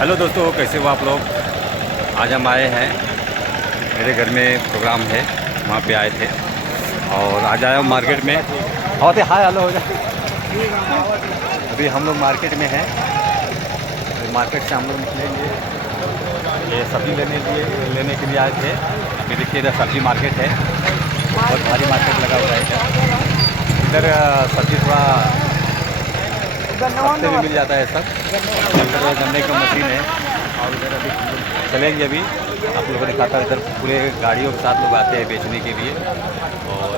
Hello दोस्तों, कैसे हो आप लोग। आज हम आए हैं, मेरे घर में प्रोग्राम है, वहाँ पे आए थे और आज आया हूँ मार्केट में। और हाय हेलो हो जाए। अभी हम लोग मार्केट में हैं, मार्केट से हम लोग निकलेंगे। ये सब्ज़ी लेने के लिए आए थे। ये देखिए, इधर सब्ज़ी मार्केट है, बहुत भारी मार्केट लगा हुआ है इधर। सब्ज़ी थोड़ा सस्ते में मिल जाता है सब। इधर गन्ने का मशीन है और इधर अभी चलेंगे। अभी आप लोगों को दिखाता है, इधर पूरे गाड़ियों के साथ लोग आते हैं बेचने के लिए। और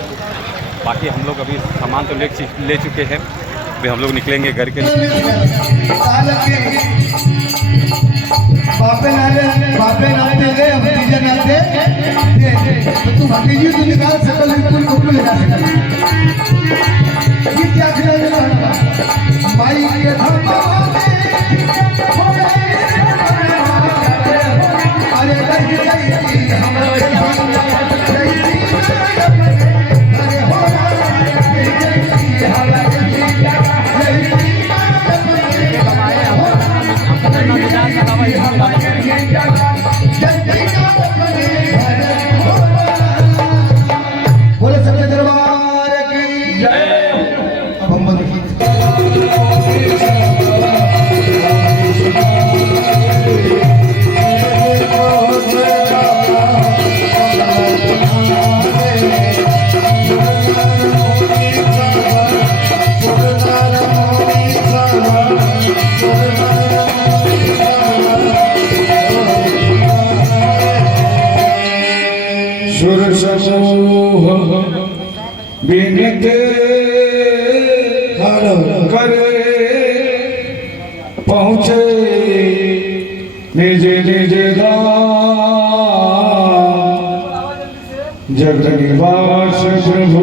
बाकी हम लोग अभी सामान तो ले चुके हैं। अभी हम लोग निकलेंगे घर के लिए। बापे नाते गए, भतीजे नाते तू भतीजी तू निकाल सकल बिल्कुल कुल ले जा सकल। ये क्या खिलाया माई के धम्मा अरे लगी गई हमारे बोले सबके दरबार की जय। सुर समूह बिनते करे पहुँचे निज निज जग निवास प्रभु